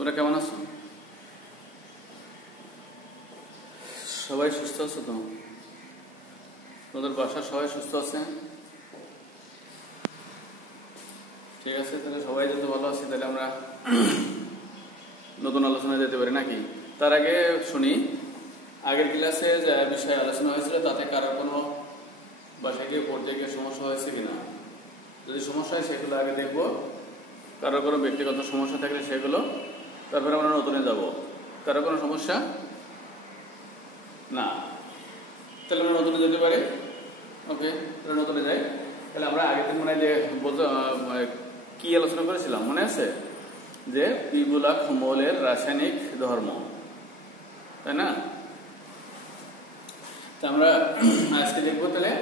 তোমরা কেমন আছো? সবাই সুস্থ আছো তো? তোমাদের বাসার সবাই সুস্থ আছে? ঠিক আছে, তাহলে সবাই যদি ভালো আছে তাহলে আমরা নতুন আলোচনায় যেতে পারি নাকি? তার আগে শুনি, আগের ক্লাসে যে বিষয়ে আলোচনা হয়েছিল তাতে কারো কোনো বাসায় গিয়ে পড়তে গিয়ে সমস্যা হয়েছে কিনা, যদি সমস্যা হয় সেগুলো আগে দেখবো, কারো কোনো ব্যক্তিগত সমস্যা থাকলে সেগুলো, তারপরে আমরা নতুনে যাব। কারো কোনো সমস্যা না, তাহলে আমরা নতুনে যেতে পারি। ওকে, তাহলে নতুনে যাই। তাহলে আমরা আগের দিন মনে হয় যে কি আলোচনা করেছিলাম মনে আছে, যে পিবুলাক মৌলের রাসায়নিক ধর্ম, তাই না? আমরা আজকে দেখবো তাহলে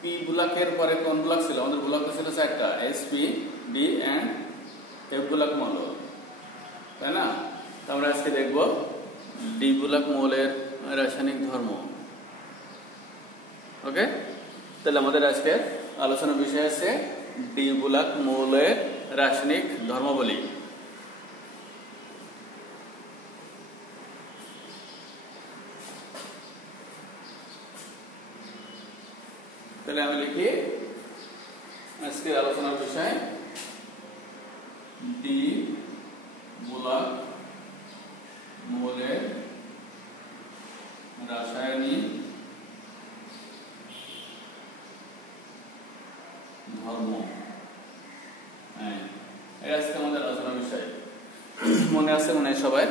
পি বুলাকের পরে কোন বুলাক ছিল। আমাদের বুলাক ছিল চারটা, এসপি, ডি অ্যান্ড এফ বুলাক মৌল, তাই না? আমরা আজকে দেখবো ডি বুলাক মৌলের রাসায়নিক ধর্ম। ওকে, তাহলে আমাদের আজকে আলোচনার বিষয় আছে ডি বুলাক মৌলের রাসায়নিক ধর্মাবলী। তাহলে আমি লিখি আজকের আলোচনার বিষয় ডি বুলাক মৌলের রাসায়নিক ধর্ম। এটা আজকে আমাদের আলোচনার বিষয়। মনে আছে মনে হয় সবাই,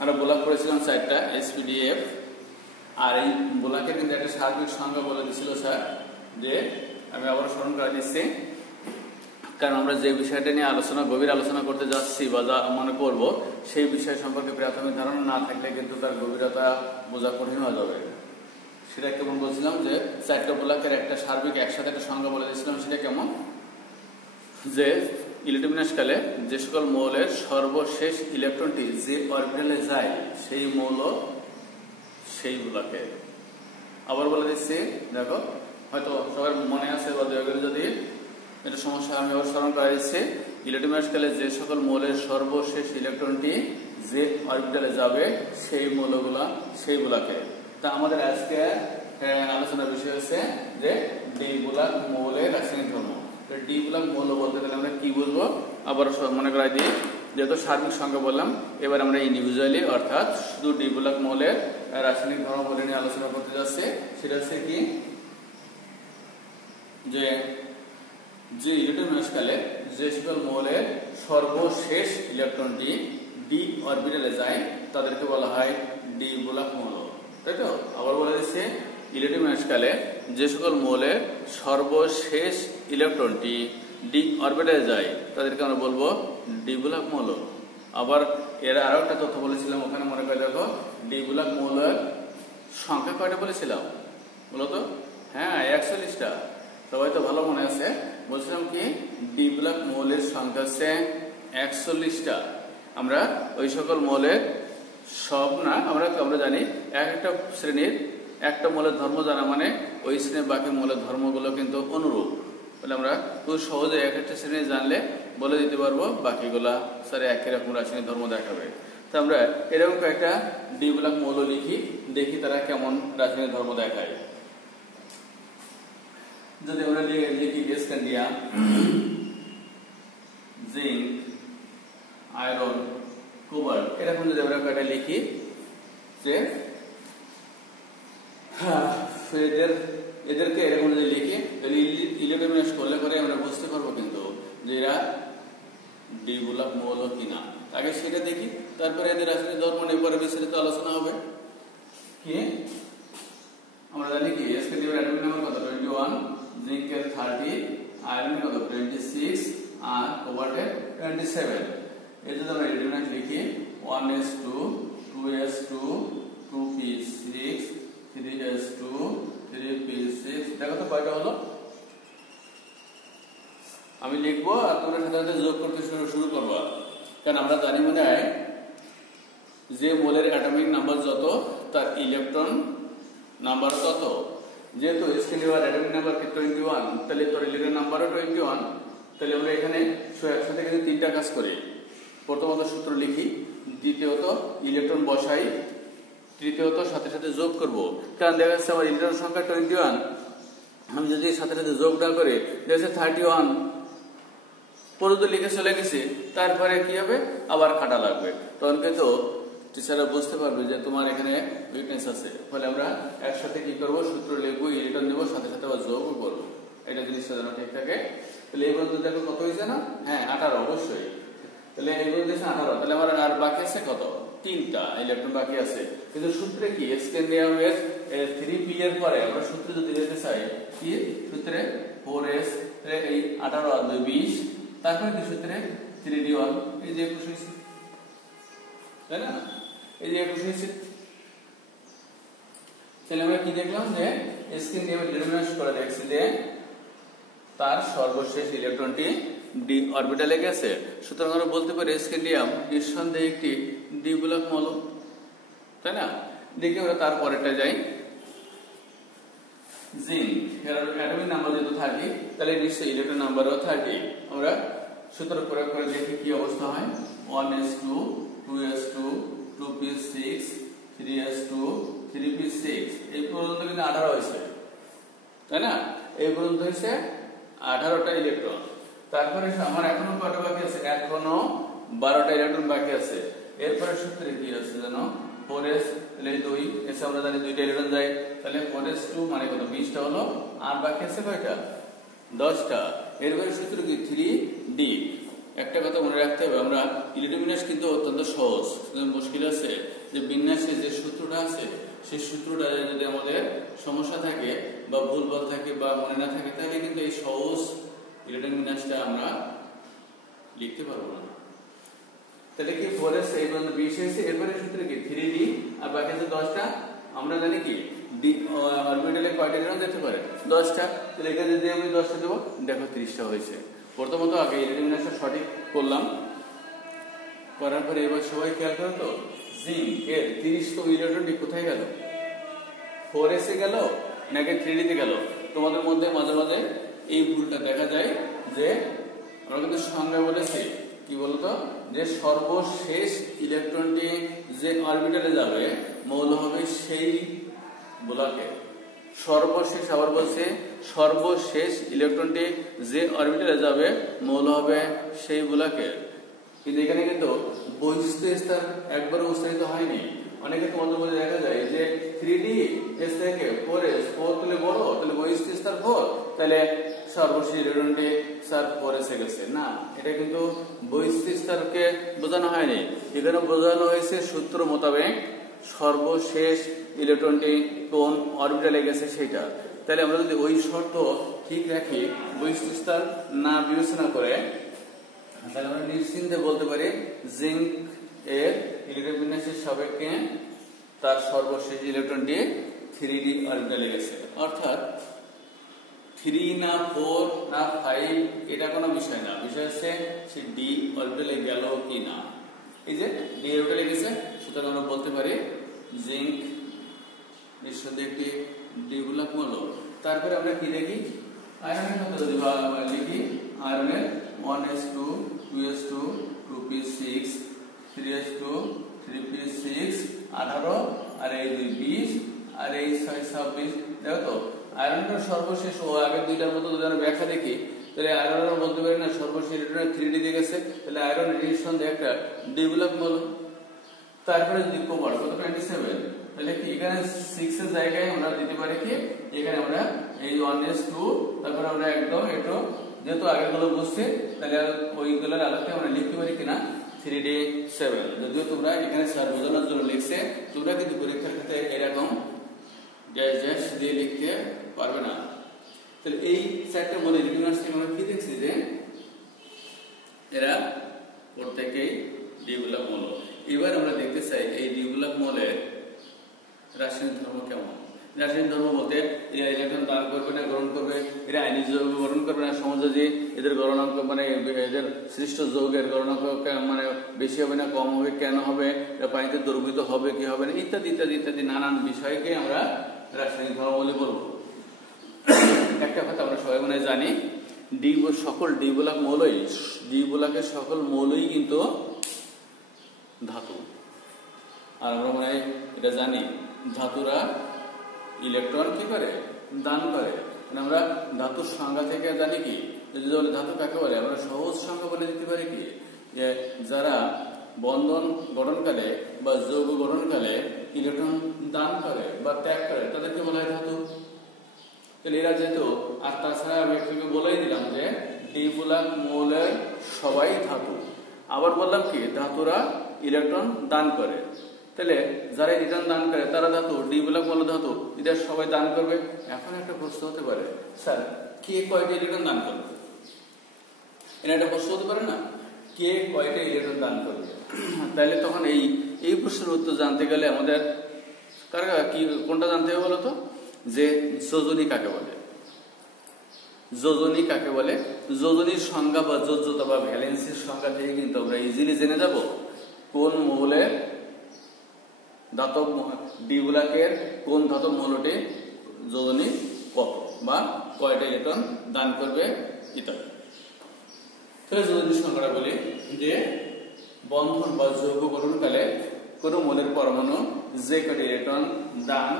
আমরা বুলাক করেছিলাম চারটা, এসপিডিএফ। আর এই বুলাকের কিন্তু একটা সার্বিক সংজ্ঞা বলে দিছিল স্যার, যে আমি আবার স্মরণ করে দিচ্ছি, কারণ আমরা যে বিষয়টা নিয়ে গভীর আলোচনা করতে যাচ্ছি বা যা মনে করব, সেই বিষয় সম্পর্কে প্রাথমিক ধারণা না থাকলে কিন্তু তার গভীরতা বোঝা কঠিন হয়ে যাবে। সেটা কেমন বলছিলাম, যে চারটা বুলাকের একটা সার্বিক একসাথে একটা সংজ্ঞা বলে দিয়েছিলাম। সেটা কেমন, যে ইলেকট্রোবিন্যাসকালে যে সকল মৌলের সর্বশেষ ইলেকট্রনটি যে অরবিটালে যায় সেই মৌল সেই বুলাকে। আবার বলে দিচ্ছি, দেখো হয়তো সবার মনে আছে বা যদি এটা সমস্যা, আমি আবার স্মরণ করা দিচ্ছি। ইলেকট্রোবিন্যাসকালে যে সকল মৌলের সর্বশেষ ইলেকট্রনটি যে অরবিটালে যাবে সেই মৌলগুলা সেই বুলাকে। তা আমাদের আজকে আলোচনার বিষয় হচ্ছে যে ডি বুলাক মৌলের রাসায়নিক ধর্ম। ডি বুলাক মৌল বলতে গেলে আমরা কি বুঝবো, আবার মনে করাই দিই, যেহেতু সার্বিক সংখ্যা বললাম, এবার আমরা ইন্ডিভিজুয়ালি অর্থাৎ শুধু ডি বুলাক মৌলের রাসায়নিক ধর্ম বলে নিয়ে আলোচনা করতে যাচ্ছে। সেটা হচ্ছে কি, যে ইলেকট্রোবিন্যাসকালে যে সকল মৌলের সর্বশেষ ইলেকট্রনটি ডি অরবিটালে যায় তাদেরকে বলা হয় ডি বুলাক মৌল, তাই তো? আবার বলে দিচ্ছে, ইলেকট্রোবিন্যাসকালে যে সকল মৌলের সর্বশেষ ইলেকট্রনটি ডি অরবিটালে যায় তাদেরকে আমরা বলবো ডি বুলাক মৌল। আবার এর আরো একটা তথ্য বলেছিলাম, ওখানে মনে করে দেখো ডি বুলাক মৌলের সংখ্যা কয়টা বলেছিলাম বলতো? হ্যাঁ, 41টা। সবাই তো ভালো মনে আছে। বলছিলাম কি, ডি বুলাক মৌলের সংখ্যা হচ্ছে 41টা। আমরা ওই সকল মৌলের সব না, আমরা জানি এক একটা শ্রেণীর একটা মৌলের ধর্ম জানা মানে ওই শ্রেণীর বাকি মৌলের ধর্মগুলো কিন্তু অনুরূপ। বলে আমরা খুব সহজে এক একটা শ্রেণী জানলে বলে দিতে পারবো বাকিগুলা স্যার একই রকম রাসায়নিক ধর্ম দেখাবে। তো আমরা এরকম কয়েকটা ডি বুলাক মৌল লিখি, দেখি তারা কেমন রাসায়নিক ধর্ম দেখায়। যদি আমরা লিখি স্ক্যান্ডিয়াম, জিঙ্ক, আয়রন, কোবাল্ট, এরকম যদি আমরা কয়েকটা লিখি, যে এদেরকে এরকম যদি লিখি তাহলে ইলেকট্রোবিন্যাস করলে পরে আমরা বুঝতে পারবো কিন্তু যে এরা ডি বুলাক মৌল কিনা। আগে সেটা দেখি, তারপরে এদের রাসায়নিক ধর্ম নিয়ে পরে বিস্তারিত আলোচনা হবে। কি আমরা জানি কি, স্ক্যান্ডিয়ামের অ্যাটমিক নাম্বার কত? 21, জিঙ্কের 30, আয়রনের কত? 26, আর কোবাল্টের 27। এই যদি আমরা ইলেকট্রোবিন্যাস লিখি 1s2, 2s2, 2p6, 3s2, 3p6, দেখো তো কয়টা হলো। আমি লিখবো আর তোমরা সাথে সাথে যোগ করতে শুরু করবা, কারণ আমরা জানি মনে হয় যে মৌলের অ্যাটমিক নাম্বার যত তার ইলেকট্রন নাম্বার তত। যেহেতু স্ক্যান্ডিয়ামের অ্যাটমিক নাম্বার 21, তাহলে তোর ইলেকট্রন নাম্বারও 21। তাহলে আমরা এখানে একসাথে কিন্তু তিনটা কাজ করি। প্রথমত সূত্র লিখি, দ্বিতীয়ত ইলেকট্রন বসাই, তৃতীয়ত সাথে সাথে যোগ করব। কারণ দেখা যাচ্ছে আমার ইলেকট্রন সংখ্যা 21, আমি যদি সাথে সাথে যোগ না করে দেখা যাচ্ছে 31 পর্যন্ত লিখে চলে গেছি, তারপরে কি হবে আবার খাটা লাগবে, তখন কিন্তু টিচাররা বুঝতে পারবে যে তোমার এখানে উইকনেস আছে। ফলে আমরা একসাথে কি করব, সূত্র লিখবো, ইলেকট্রন দেবো, সাথে সাথে আবার যোগও করবো, এটা জিনিসটা যেন ঠিক থাকে। তাহলে এই পর্যন্ত দেখো কত হয়েছে না, হ্যাঁ 18 অবশ্যই। তাহলে এই পর্যন্ত 18, তাহলে আমার আর বাকি আছে কত, 3টা ইলেকট্রন বাকি আছে। কিন্তু সূত্রে কি স্ক্যান্ডিয়ামের 3p এর পরে আমরা সূত্রে যদি যেতে চাই, কি সূত্রে 4s, এই 18 আর 2 20, তারপরে কি সূত্রে 3d1, এই যে 21 হয়েছে, তাই না, এই যে 21 হয়েছে। তাহলে আমরা কি দেখলাম যে স্ক্যান্ডিয়ামের ডিটারমিনেন্ট করে দেখছি যে তার সর্বশেষ ইলেকট্রনটি ডি অরবিটালে গেছে। সুতরাং আমরা বলতে পারি স্ক্যান্ডিয়াম নিঃসন্দেহে একটি ডি ব্লক মৌল, তাই না। দেখি আমরা তারপরেরটা যাই, জিঙ্ক এর অ্যাটমিক নাম্বার যেহেতু থাকে তাহলে নিশ্চয়ই ইলেকট্রন নাম্বারও থাকে। আমরা সূত্র প্রয়োগ করে দেখি কি অবস্থা হয়, 1s2 2s2 2p6 3s2 3p6, এই পর্যন্ত কিন্তু 18 হয়েছে, তাই না, এই পর্যন্ত হয়েছে 18টা ইলেকট্রন। তারপরে আমার এখনো কয়টা বাকি আছে, এখনো 12টা ইলেকট্রন বাকি আছে। এরপরে সূত্রে কি আছে জানো, 4s, তাহলে 2 এসে আমরা জানি 2টা ইলেকট্রন যায়, তাহলে 4s2 মানে কত, 20টা হলো, আর বাকি আছে কয়টা, 10টা। এরপরে সূত্র কি 3d। একটা কথা মনে রাখতে হবে, আমরা ইলেকট্রন বিন্যাস কিন্তু অত্যন্ত সহজ, মুশকিল আছে যে বিন্যাসে যে সূত্রটা আছে সেই সূত্রটা যদি আমাদের সমস্যা থাকে বা ভুলভাল থাকে বা মনে না থাকে, তাহলে কিন্তু এই সহজ ইলেকট্রন বিন্যাসটা আমরা লিখতে পারবো না। তাহলে কি 4s এই পর্যন্ত 20 হয়েছে, এরপরে সূত্র কি 3d, আর বাকি আছে 10টা। আমরা জানি কি ডি অরবিটালে কয়টা ইলেকট্রন যেতে পারে, 10টা। তাহলে এখানে যদি আমি 10টা দেবো, দেখো 30টা হয়েছে। প্রথমত আগে ইলেকট্রন বিন্যাসটা সঠিক করলাম, করার পরে এবার সবাই খেয়াল করো তো, জিঙ্ক এর 30তম ইলেকট্রনটি কোথায় গেল, 4s এ গেল নাকি 3d তে গেল। তোমাদের মধ্যে মাঝে মাঝে এই ভুলটা দেখা যায় যে আমরা কিন্তু সংজ্ঞা বলেছি কি বলতো, যে সর্বশেষ ইলেকট্রনটি যে অরবিটালে যাবে মৌল হবে সেই গোলাকে, সর্বশেষ, আবার বলছে সর্বশেষ ইলেকট্রনটি যে অরবিটালে যাবে মৌল হবে সেই গোলাকে। কিন্তু এখানে কিন্তু বহিস্থ স্তর একবারে উচ্চারিত হয়নি। অনেকে তোমাদের মধ্যে দেখা যায় যে 3d এস থেকে 4s, 4 তুলে বড়, তাহলে বহিস্থ স্তর 4, তাহলে সর্বশেষ ইলেকট্রনটি স্যার 4s এ গেছে। না, এটা কিন্তু বহিস্থ স্তরকে বোঝানো হয়নি, এখানে বোঝানো হয়েছে সূত্র মোতাবেক সর্বশেষ ইলেকট্রনটি কোন অরবিটালে গেছে সেটা। তাহলে আমরা যদি ওই শর্ত ঠিক রাখি, বহিস্থ স্তর না বিবেচনা করে, তাহলে আমরা নিশ্চিন্তে বলতে পারি জিঙ্ক এর ইলেকট্রন বিন্যাসের সাপেক্ষে তার সর্বশেষ ইলেকট্রনটি 3d অরবিটালে গেছে। অর্থাৎ 3 না 4 না 5 এটা কোনো বিষয় না, বিষয় হচ্ছে সে ডি অরবিটালে গেল কি না। এই যে ডি অরবিটালে গেছে, সুতরাং আমরা বলতে পারি জিঙ্ক নিঃসন্দেহে একটি ডি ব্লক মৌল। তারপরে আমরা কি দেখি, আয়রনের মধ্যে যদি লিখি, আয়রনের 1s2 2s2 2p6 3s2 3p6 18, আর এই 2 20, আর এই 6 26। দেখো তো আয়রনের সর্বশেষ ও আগের দুইটার মতো যদি আমরা ব্যাখ্যা দেখি, তাহলে আয়রনের বলতে পারি না সর্বশেষ ইলেকট্রন 3d দিয়ে গেছে, তাহলে আয়রন নিঃসন্দেহে একটা ডি ব্লক মৌল। তারপরে যদি কোবার কত 27, তাহলে কি এখানে 6 এর জায়গায় আমরা দিতে পারি কি, এখানে আমরা এই 1s2, তারপর আমরা একদম একটু যেহেতু আগেরগুলো বুঝছি, তাহলে ওইগুলোর আলোকে আমরা লিখতে পারি কিনা 3d7। যদিও তোমরা এখানে স্যার বোঝানোর জন্য লিখছে, তোমরা কিন্তু পরীক্ষার ক্ষেত্রে এরকম ড্যাশ দিয়ে লিখতে পারবে না। তাহলে এই চারটা মৌলের ইউনিভার্সিটি আমরা কি দেখছি যে এরা প্রত্যেকেই ডি ব্লক মৌল। এবার আমরা দেখতে চাই এই ডি ব্লক মৌলের রাসায়নিক ধর্ম কেমন। রাসায়নিক ধর্ম বলতে এরা ইলেকট্রন দান করবে না গ্রহণ করবে, এরা আয়নিক যৌগ গ্রহণ করবে না সমাজে, এদের গলনাঙ্ক মানে এদের সৃষ্ট যৌগের গলনাঙ্ক মানে বেশি হবে না কম হবে, কেন হবে, এরা পানিতে দ্রবীভূত হবে কি হবে না, ইত্যাদি ইত্যাদি ইত্যাদি নানান বিষয়কে আমরা রাসায়নিক ধর্ম বলে বলবো। একটা কথা আমরা সবাই মনে জানি, সকল ডি ব্লক মৌলই, ডি ব্লকের সকল মৌলই কিন্তু ধাতু। আর আমরা মনে হয় এটা জানি ধাতুরা ইলেকট্রন কি করে, দান করে। মানে আমরা ধাতুর সংজ্ঞা থেকে জানি কি, যদি বলে ধাতু কাকে বলে, আমরা সহজ সংজ্ঞা বলে দিতে পারি কি, যে যারা বন্ধন গঠনকালে বা যৌগ গঠনকালে ইলেকট্রন দান করে বা ত্যাগ করে তাদেরকে বলা হয় ধাতু। তাহলে এরা যেহেতু, আর তাছাড়া আমি একটু বলেই দিলাম যে দ্বিমূলক মৌলের সবাই ধাতু। আবার বললাম কি ধাতুরা ইলেকট্রন দান করে, তাহলে যারা ইলেকট্রন দান করে তারা ধাতু, দ্বিমূলক মৌল ধাতু, এদের সবাই দান করবে। এখন একটা প্রশ্ন হতে পারে, স্যার কে কয়টা ইলেকট্রন দান করবে? এটা একটা প্রশ্ন হতে পারে না, কে কয়টা ইলেকট্রন দান করবে? তাহলে তখন এই প্রশ্নের উত্তর জানতে গেলে আমাদের কি কোনটা জানতে হবে বলতো, যে যোজনী কাকে বলে। যোজনী কাকে বলে, যোজনীর সংজ্ঞা বা যোজ্যতা বা ভ্যালেন্সির সংজ্ঞা থেকে কিন্তু আমরা ইজিলি জেনে যাব কোন মৌলের ধাতব দ্বিমূলকের কোন ধাতব মৌলটি যোজনী কত বা কয়টা ইলেকট্রন দান করবে ইত্যাদি। তাহলে যোজনীর সংজ্ঞাটা বলি যে বন্ধন বা যৌগ গঠনকালে কোন মৌলের পরমাণু যে কয়টা ইলেকট্রন দান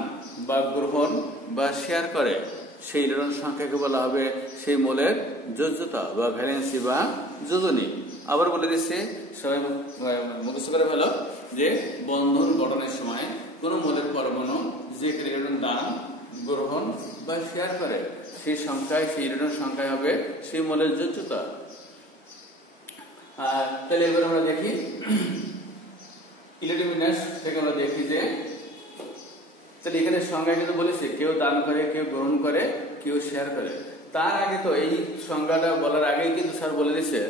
বা গ্রহণ বা শেয়ার করে সেই ইলেকট্রন সংখ্যাকে বলা হবে সেই মৌলের যোজ্যতা বা ভ্যালেন্সি বা যোজনী। আবার বলে দিচ্ছে, সবাই মুখস্থ করে ভালো, যে বন্ধন গঠনের সময় কোন মৌলের পরমাণু যে ইলেকট্রন দান গ্রহণ বা শেয়ার করে সেই সংখ্যায়, সেই ইলেকট্রন সংখ্যায় হবে সেই মৌলের যোজ্যতা। তাহলে এবার আমরা দেখি ইলেকট্রন বিন্যাস থেকে আমরা দেখি যে তাহলে এখানে সংজ্ঞা কিন্তু বলেছে কেউ দান করে, কেউ গ্রহণ করে, কেউ শেয়ার করে। তার আগে তো এই সংজ্ঞাটা বলার আগেই কিন্তু স্যার বলে দিচ্ছে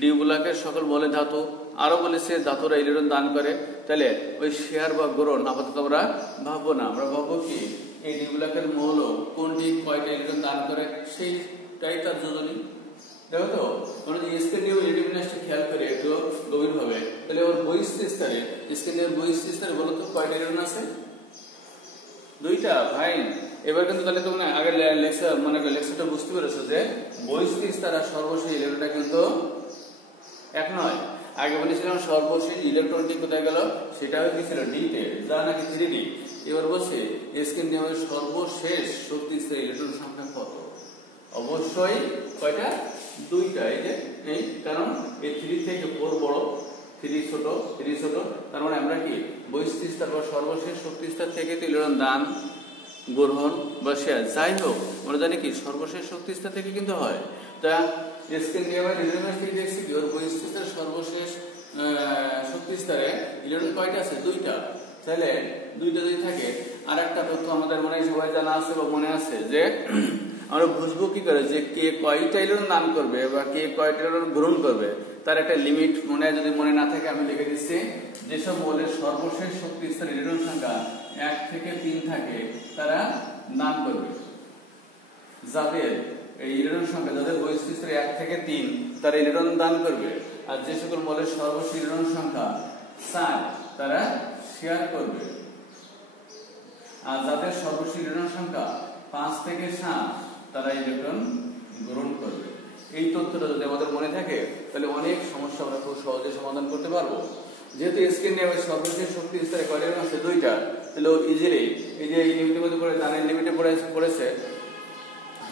দ্বিমূলকের সকল মৌলের ধাতু, আরো বলেছে ধাতুরা ইলেকট্রন দান করে। তাহলে ওই শেয়ার বা গ্রহণ আপাতত আমরা ভাববো না, আমরা ভাববো কি এই দ্বিমূলকের মৌল কোনটি কয়টা ইলেকট্রন দান করে সেইটাই তার যোজনী। দেখো তো আমরা যদি স্ক্যান্ডিয়াম ইলেকট্রন বিন্যাসটা খেয়াল করি একটু গভীরভাবে, তাহলে ওর বহিঃস্থ স্তরে, স্ক্যান্ডিয়াম বহিঃস্থ স্তরে বলো তো কয়টা ইলেকট্রন আছে? দুইটা। ভাই এবার কিন্তু তাহলে তোমরা আগে লেকচার মনে করে লেকচারটা বুঝতে পেরেছো যে বহিঃস্থ স্তর আর সর্বশেষ ইলেকট্রনটা কিন্তু এক নয়। আগে বলেছিলাম সর্বশেষ ইলেকট্রনটি কোথায় গেল, সেটা হয়ে গেছিল ডি তে, যা নাকি 3D। এবার বলছে স্ক্যান্ডিয়ামের সর্বশেষ শক্তি স্তরে ইলেকট্রন সংখ্যা কত? অবশ্যই কয়টা? দুইটা। এই যে এই, কারণ এই 3 থেকে 4 বড়, 3 ছোট, 3 ছোট, তার মানে আমরা কি বহিঃস্থ স্তর বা সর্বশেষ শক্তি স্তর থেকে ইলেকট্রন দান গ্রহণ বা শেয়ার যাই হোক আমরা জানি কি সর্বশেষ শক্তি স্তর থেকে কিন্তু হয়। তা স্ক্যান্ডিয়ামের ইলেকট্রন থেকে দেখছি কি ওর বহিঃস্থ স্তরের সর্বশেষ শক্তি স্তরে ইলেকট্রন কয়টা আছে? দুইটা। তাহলে দুইটা যদি থাকে, আর একটা তথ্য আমাদের মনে সবাই জানা আছে বা মনে আছে যে আমরা বুঝবো কি করে যে কে কয়টা ইলেকট্রন দান করবে বা কে কয়টা ইলেকট্রন গ্রহণ করবে, তার একটা লিমিট মনে যদি মনে না থাকে আমি লিখে দিচ্ছি, যেসব মৌলের সর্বশেষ শক্তি স্তরের ইলেকট্রন সংখ্যা 1 থেকে 3 থাকে তারা দান করবে। যাদের এই ইলেকট্রন সংখ্যা, যাদের বহিঃস্থ স্তরে 1 থেকে 3 তারা ইলেকট্রন দান করবে, আর যে সকল মৌলের সর্বশেষ ইলেকট্রন সংখ্যা 4 তারা শেয়ার করবে, আর যাদের সর্বশেষ ইলেকট্রন সংখ্যা 5 থেকে 7 তারা ইলেকট্রন গ্রহণ করবে। এই তথ্যটা যদি আমাদের মনে থাকে তাহলে অনেক সমস্যা আমরা খুব সহজে সমাধান করতে পারবো। যেহেতু স্ক্যান্ডিয়ামের সর্বশেষ শক্তি স্তরে কয়টা আছে? দুইটা। তাহলে ইজিলি এই যে লিমিটের মধ্যে পড়ে দানের লিমিটে পড়েছে,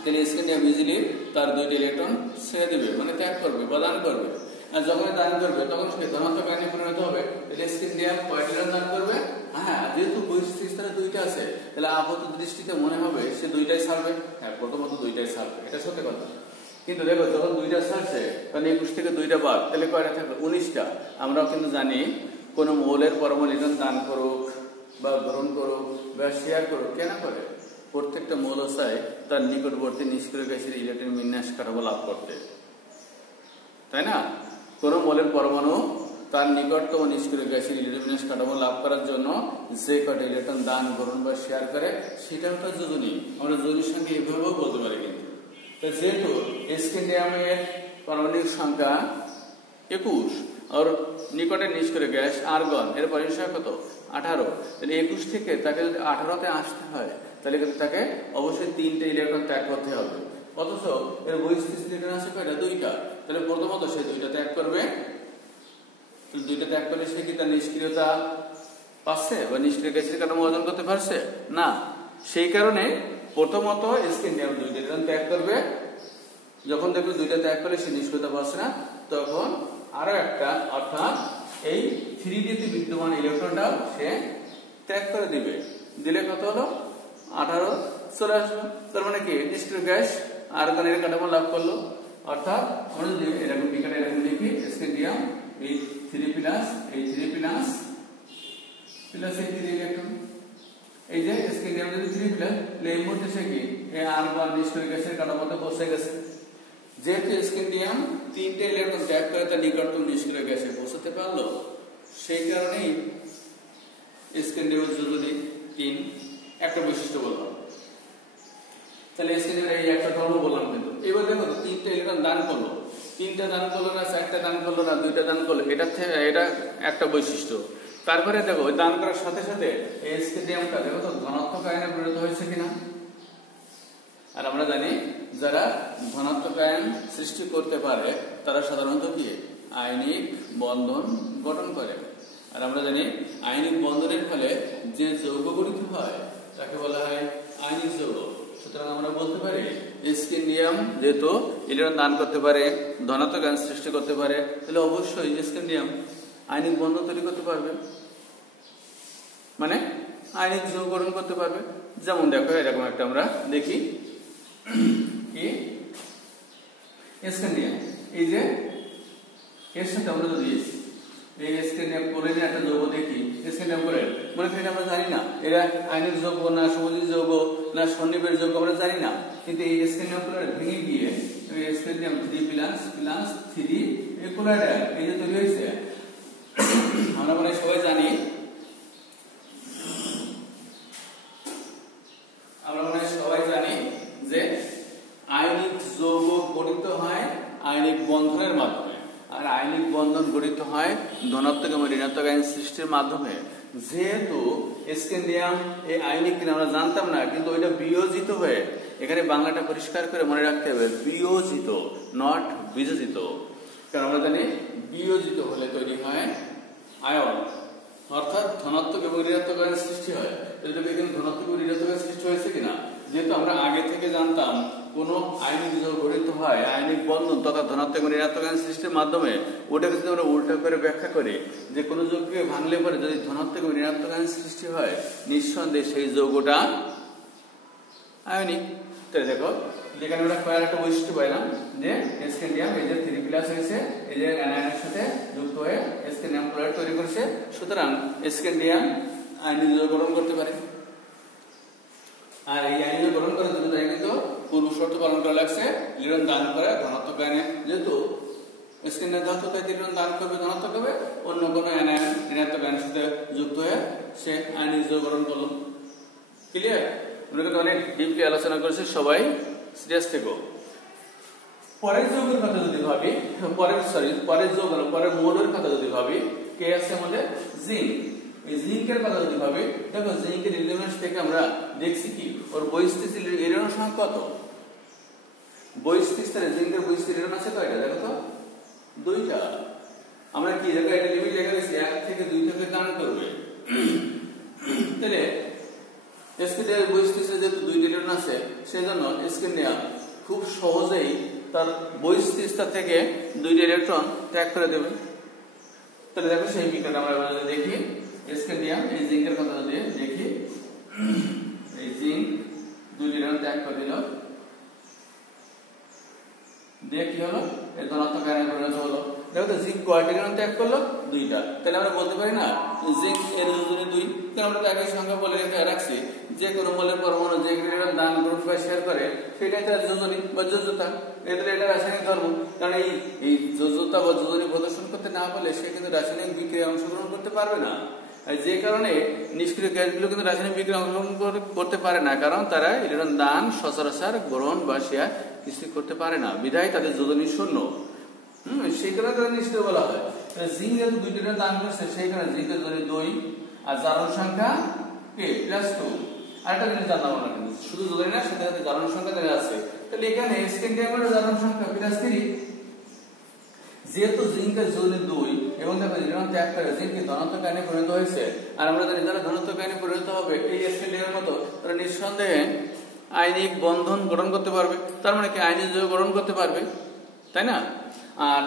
তাহলে স্ক্যান্ডিয়াম ইজিলি তার দুইটা ইলেকট্রন ছেড়ে দিবে, মানে ত্যাগ করবে বা দান করবে। আর যখন দান করবে তখন সে ধনাত্মক আয়নে পরিণত হবে। তাহলে স্ক্যান্ডিয়াম কয়টা ইলেকট্রন দান করবে? হ্যাঁ, যেহেতু বহিঃস্থ স্তরে দুইটা আছে তাহলে আপাত দৃষ্টিতে মনে হবে সে দুইটাই ছাড়বে। হ্যাঁ, প্রথমত দুইটাই ছাড়বে, এটা সত্যি কথা। কিন্তু দেখো যখন দুইটা ছাড়ছে তখন 21 থেকে দুইটা বাদ, তাহলে কয়টা থাকবে? 19টা। আমরাও কিন্তু জানি কোন মৌলের পরমাণু ইলেকট্রন দান করুক বা গ্রহণ করুক বা শেয়ার করুক, কেন করে? প্রত্যেকটা মৌল চায় তার নিকটবর্তী নিষ্ক্রিয় গ্যাসের ইলেকট্রন বিন্যাস কাঠামো লাভ করতে, তাই না? কোন মৌলের পরমাণু তার নিকটতম নিষ্ক্রিয় গ্যাসের ইলেকট্রন বিন্যাস কাঠামো লাভ করার জন্য যে কয়টা ইলেকট্রন দান গ্রহণ বা শেয়ার করে সেটাও তার যোজনী। আমরা যোজনীর সঙ্গে এভাবেও বলতে পারি। কিন্তু যেহেতু স্ক্যান্ডিয়ামের পারমাণবিক সংখ্যা 21 আর নিকটের নিষ্ক্রিয় গ্যাস আর্গন এর পারমাণবিক সংখ্যা কত? 18। তাহলে 21 থেকে তাকে যদি 18তে আসতে হয় তাহলে কিন্তু তাকে অবশ্যই 3টে ইলেকট্রন ত্যাগ করতে হবে। অথচ এর বহিঃস্থ ইলেকট্রন আছে কয়টা? দুইটা। তাহলে প্রথমত সে দুইটা ত্যাগ করবে, দুইটা ত্যাগ করলে সে কি তার নিষ্ক্রিয়তা পাচ্ছে বা নিষ্ক্রিয় গ্যাসের কাঠামো অর্জন করতে পারছে না। সেই কারণে প্রথমত স্ক্যান্ডিয়াম দুইটা ইলেকট্রন ত্যাগ করবে, যখন দেখবে দুইটা ত্যাগ করলে সে নিষ্ক্রিয়তা পাচ্ছে না, তখন আরো একটা অর্থাৎ এই 3D তে বিদ্যমান ইলেকট্রনটাও সে ত্যাগ করে দিবে। দিলে কত হলো 18 চলে আসলো। তার মানে কি নিষ্ক্রিয় গ্যাস আর্গনের কাঠামো লাভ করলো। অর্থাৎ আমরা যদি এরকম বিকারে এরকম লিখি স্ক্যান্ডিয়াম এই 3 প্লাস এই 3 প্লাস প্লাস এই 3 ইলেকট্রন, এই যে স্ক্যান্ডিয়াম যদি 3 প্লাস এই মুহূর্তে সে কি এই আর্গন নিষ্ক্রিয় গ্যাসের কাঠামোতে পৌঁছে গেছে। যেহেতু স্ক্যান্ডিয়াম 3টে ইলেকট্রন ত্যাগ করে তার নিকটতম নিষ্ক্রিয় গ্যাসে পৌঁছাতে পারলো, সেই কারণেই স্ক্যান্ডিয়ামের যদি 3 একটা বৈশিষ্ট্য বললাম। তাহলে স্ক্যান্ডিয়ামের এই একটা ধর্ম বললাম, কিন্তু এবার দেখো তো 3টে ইলেকট্রন দান করলো, 3টা দান করলো না, 4টা দান করলো না, 2টা দান করলো, এটা একটা বৈশিষ্ট্য। তারপরে দেখো ওই দান করার সাথে সাথে এই স্ক্যান্ডিয়ামটা দেখো তো ধনাত্মক আয়নে পরিণত হয়েছে কিনা। আর আমরা জানি যারা ধনাত্মক আয়ন সৃষ্টি করতে পারে তারা সাধারণত কি আয়নিক বন্ধন গঠন করে। আর আমরা জানি আয়নিক বন্ধনের ফলে যে যৌগ গঠিত হয় তাকে বলা হয় আয়নিক যৌগ। সুতরাং আমরা বলতে পারি স্ক্যান্ডিয়াম যেহেতু ইলেকট্রন দান করতে পারে, ধনাত্মক আয়ন সৃষ্টি করতে পারে, তাহলে অবশ্যই স্ক্যান্ডিয়াম আয়নিক বন্ধন তৈরি করতে পারবে, মানে আয়নিক যৌগ গঠন করতে পারবে। যেমন দেখো এরকম একটা আমরা দেখি কি স্ক্যান্ডিয়াম, এই যে এর সাথে আমরা যদি এই স্ক্যান্ডিয়াম ক্লোরিন একটা যৌগ দেখি, স্ক্যান্ডিয়াম ক্লোরাইড মনে করি আমরা জানি না এরা আয়নিক যৌগ না সবুজ যৌগ না সন্নিবেশ যৌগ আমরা জানি না, কিন্তু এই স্ক্যান্ডিয়াম ক্লোরাইড ভেঙে গিয়ে এই স্ক্যান্ডিয়াম 3 প্লাস প্লাস 3 এই ক্লোরাইড এই যে তৈরি হয়েছে, আমরা মানে সবাই জানি, আমরা মানে সবাই জানি যে আয়নিক যৌগ গঠিত হয় আয়নিক বন্ধনের মাধ্যমে, আর আয়নিক বন্ধন গঠিত হয় ধনাত্মক এবং ঋণাত্মক আয়ন সৃষ্টির মাধ্যমে। যেহেতু স্ক্যান্ডিয়াম এই আয়নিক কিনা আমরা জানতাম না, কিন্তু ওইটা বিয়োজিত হয়ে, এখানে বাংলাটা পরিষ্কার করে মনে রাখতে হবে বিয়োজিত, নট বিযোজিত। কারণ আমরা জানি বিয়োজিত হলে তৈরি হয় আয়ন, অর্থাৎ ধনাত্মক এবং ঋণাত্মক আয়ন সৃষ্টি হয়। এটাকে কিন্তু ধনাত্মক এবং ঋণাত্মক আয়ন সৃষ্টি হয়েছে কিনা, যেহেতু আমরা আগে থেকে জানতাম কোন আয়নিক যৌগ গঠিত হয় আয়নিক বন্ধন তথা ধনাত্মক এবং ঋণাত্মক আয়ন সৃষ্টির মাধ্যমে, ওটাকে যদি আমরা উল্টা করে ব্যাখ্যা করি যে কোন যৌগকে ভাঙলে পরে যদি ধনাত্মক এবং ঋণাত্মক আয়ন সৃষ্টি হয়, নিঃসন্দেহে সেই যৌগটা আয়নিক। তাই দেখো যেখানে আমরা কয়ের একটা বৈশিষ্ট্য পাইলাম যে স্ক্যান্ডিয়াম এই যে 3 প্লাস হয়েছে, এই যে অ্যানায়নের সাথে যুক্ত হয়ে স্ক্যান্ডিয়াম ক্লোরাইড তৈরি করেছে। সুতরাং স্ক্যান্ডিয়াম আয়নিক যৌগ গঠন করতে পারে। আর এই আয়নিক গঠন করার জন্য তাই কিন্তু পূর্ব শর্ত পালন করা লাগছে, ইলেকট্রন দান করে ধনাত্মক আয়নে, যেহেতু স্ক্যান্ডিয়াম ধাতু তাই ইলেকট্রন দান করবে ধনাত্মক হবে, অন্য কোনো অ্যানায়ন ঋণাত্মক আয়নের সাথে যুক্ত হয়ে সে আয়নিক যৌগ গঠন করলো। ক্লিয়ার? আমরা কিন্তু অনেক ডিপলি আলোচনা করেছি, সবাই সিরিয়াস থেকো। পরের যৌগের কথা যদি ভাবি, পরের মৌলের কথা যদি ভাবি, কে আছে আমাদের জিঙ্ক। এই জিঙ্কের কথা যদি ভাবি, দেখো জিঙ্কের এলিমেন্টস থেকে আমরা দেখছি কি ওর বহিঃস্থিত ইলেকট্রন সংখ্যা কত। বহিঃস্থিত স্তরে জিঙ্কের বহিঃস্থিত ইলেকট্রন আছে কয়টা দেখো তো, 2টা। আমরা কি দেখো এটা লিমিট লেখা দিয়েছি 1 থেকে 2 থেকে দান করবে। তাহলে স্ক্যান্ডিয়ামের বহিঃস্থিত যেহেতু 2টা ইলেকট্রন আছে, সেজন্য স্ক্যান্ডিয়াম খুব সহজেই তার বহিঃস্থিত স্তর থেকে 2টা ইলেকট্রন ত্যাগ করে দেবে। তাহলে দেখো সেই বিক্রিয়া আমরা যদি দেখি স্ক্যান্ডিয়াম এই জিঙ্কের কথা যদি দেখি, এই জিঙ্ক 2টা ইলেকট্রন ত্যাগ করে দিল, দিয়ে কি হলো এই ধনাত্মক আয়নে পরিণত হলো। দেখো তো জিঙ্ক কয়টা ইলেকট্রন ত্যাগ করলো, 2টা। তাহলে আমরা বলতে পারি না জিঙ্ক এর যোজনী 2, কারণ আমরা একই সংখ্যা বলে রাখছি যে কোনো মৌলের পরমাণু যে ইলেকট্রন দান গ্রহণ বা শেয়ার করে সেটাই তার যোজনী বা যোজ্যতা। এটা রাসায়নিক ধর্ম, কারণ এই যোজ্যতা বা যোজনী প্রদর্শন করতে না পারলে সে কিন্তু রাসায়নিক বিক্রিয়ায় অংশগ্রহণ করতে পারবে না। যে কারণে নিষ্ক্রিয় গ্যাসগুলো কিন্তু রাসায়নিক বিক্রিয়া অংশগ্রহণ করতে পারে না, কারণ তারা ইলেকট্রন দান সচরাচর গ্রহণ বা শেয়ার কিছু করতে পারে না, বিধায় তাদের যোজনী শূন্য। সেই কারণে তাদের নিষ্ক্রিয় বলা হয়। জিঙ্ক যেহেতু 2টা ইলেকট্রন দান করছে, সেই কারণে জিঙ্কের যোজনী 2 আর জারণ সংখ্যা কে +2। আরেকটা জিনিস জানলাম আমরা, কিন্তু শুধু যোজনী না, সাথে সাথে জারণ সংখ্যা দেওয়া আছে। তাহলে এখানে স্ক্যান্ডিয়ামের জারণ সংখ্যা +3, যেহেতু জিঙ্কের জোনে 2 এবং দেখো ইলেকট্রন ত্যাগ করে জিঙ্ক ধনাত্মক আয়নে পরিণত হয়েছে, আর আমরা জানি যারা ধনাত্মক আয়নে পরিণত হবে এই sp2 এর মতো তারা নিঃসন্দেহে আয়নিক বন্ধন গঠন করতে পারবে, তার মানে কি আয়নিক যৌগ গঠন করতে পারবে, তাই না? আর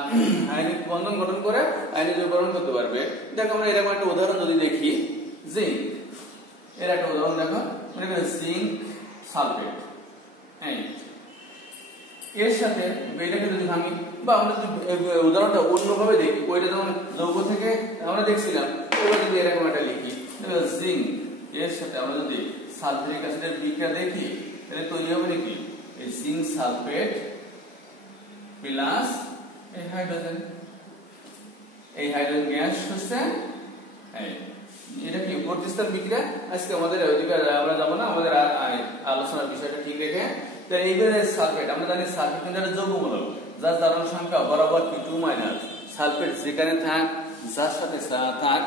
আয়নিক বন্ধন গঠন করে আয়নিক যৌগ গঠন করতে পারবে। দেখো আমরা এরকম একটা উদাহরণ যদি দেখি, জিঙ্ক এর একটা উদাহরণ দেখো, মনে করো জিঙ্ক সালফেট, এর সাথে এটাকে যদি ভাঙি বা আমরা যদি উদাহরণটা অন্যভাবে দেখি, ওইটা যেমন যৌগ থেকে আমরা দেখছিলাম, ওইটা যদি এরকম একটা লিখি, জিঙ্ক এর সাথে আমরা যদি সালফিউরিক অ্যাসিডের বিক্রিয়া দেখি, তাহলে তৈরি হবে নাকি এই জিঙ্ক সালফেট প্লাস এই হাইড্রোজেন, এই হাইড্রোজেন গ্যাস হচ্ছে এটা কি প্রতিস্থান বিক্রিয়া। আজকে আমাদের ওইদিকে আমরা যাবো না, আমাদের আলোচনার বিষয়টা ঠিক রেখে তাহলে এইবারে সালফেট, আমরা জানি সালফেট কিন্তু একটা যৌগমূলক যার জারণ সংখ্যা বরাবর P2-। সালফেট যেখানে থাক, যার সাথে থাক,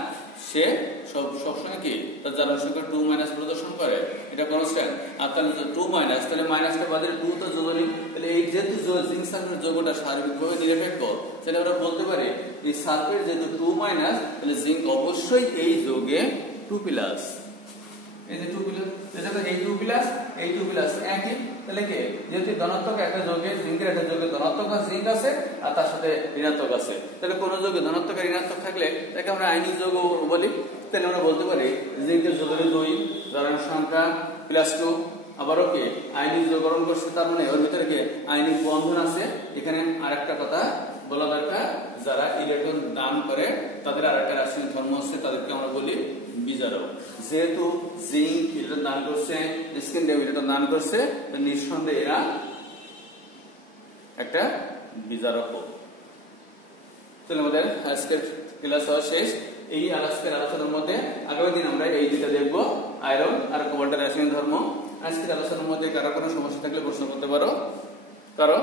সে সবসময় কি তার জারণ সংখ্যা 2- প্রদর্শন করে, এটা কনস্ট্যান্ট। আর তাহলে 2- তাহলে মাইনাসটা বাদে 2 তো যোগ নেই, তাহলে এই যেহেতু জিঙ্ক সালফেট যৌগটা শারীরিকভাবে নিরপেক্ষ, তাহলে আমরা বলতে পারি এই সালফেট যেহেতু 2- তাহলে জিঙ্ক অবশ্যই এই যৌগে 2+, এই যে 2+, যেটা এই 2+, এই 2+ একই, তাহলে কি যেহেতু ধনাত্মক একটা যৌগে জিঙ্কের একটা যৌগে ধনাত্মক জিঙ্ক আছে আর তার সাথে ঋণাত্মক আছে, তাহলে কোন যৌগে ধনাত্মক আর ঋণাত্মক থাকলে তাকে আমরা আয়নিক যৌগ বলি। তাহলে আমরা বলতে পারি জিঙ্কের যৌগের 2, জারণ সংখ্যা +2, আবারও কি আয়নিক যৌগ গঠন করছে, তার মানে ওর ভিতরে কি আয়নিক বন্ধন আছে। এখানে আরেকটা কথা বলা দরকার, যারা ইলেকট্রন দান করে তাদের আরেকটা রাসায়নিক ধর্ম আছে, তাদেরকে আমরা বলি বিজারক। যেহেতু জিঙ্ক ইলেকট্রন দান করছে, স্ক্যান্ডিয়াম ইলেকট্রন দান করছে, নিঃসন্দেহে এরা একটা বিজারক। তাহলে আমাদের আজকের ক্লাস হওয়া শেষ। এই আজকের আলোচনার মধ্যে আগামী দিন আমরা এই দুইটা দেখব, আয়রন আর কোবাল্টের রাসায়নিক ধর্ম। আজকের আলোচনার মধ্যে কারো কোনো সমস্যা থাকলে প্রশ্ন করতে পারো, কারো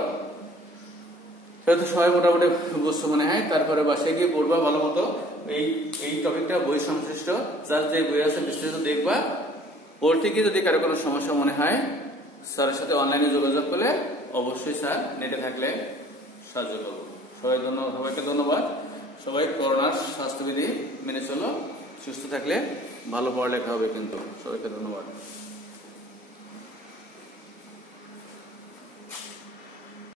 সেহেতু সবাই মোটামুটি বুঝছো মনে হয়। তারপরে বাসায় গিয়ে পড়বা ভালো মতো, এই টপিকটা বই সংশ্লিষ্ট যার যে বই আছে বিস্তারিত দেখবা। পড়তে গিয়ে যদি কারো কোনো সমস্যা মনে হয় স্যারের সাথে অনলাইনে যোগাযোগ করলে অবশ্যই স্যার নেটে থাকলে সাহায্য করবো। সবাইকে ধন্যবাদ। সবাই করোনার স্বাস্থ্যবিধি মেনে চলো, সুস্থ থাকলে ভালো পড়ালেখা হবে কিন্তু। সবাইকে ধন্যবাদ।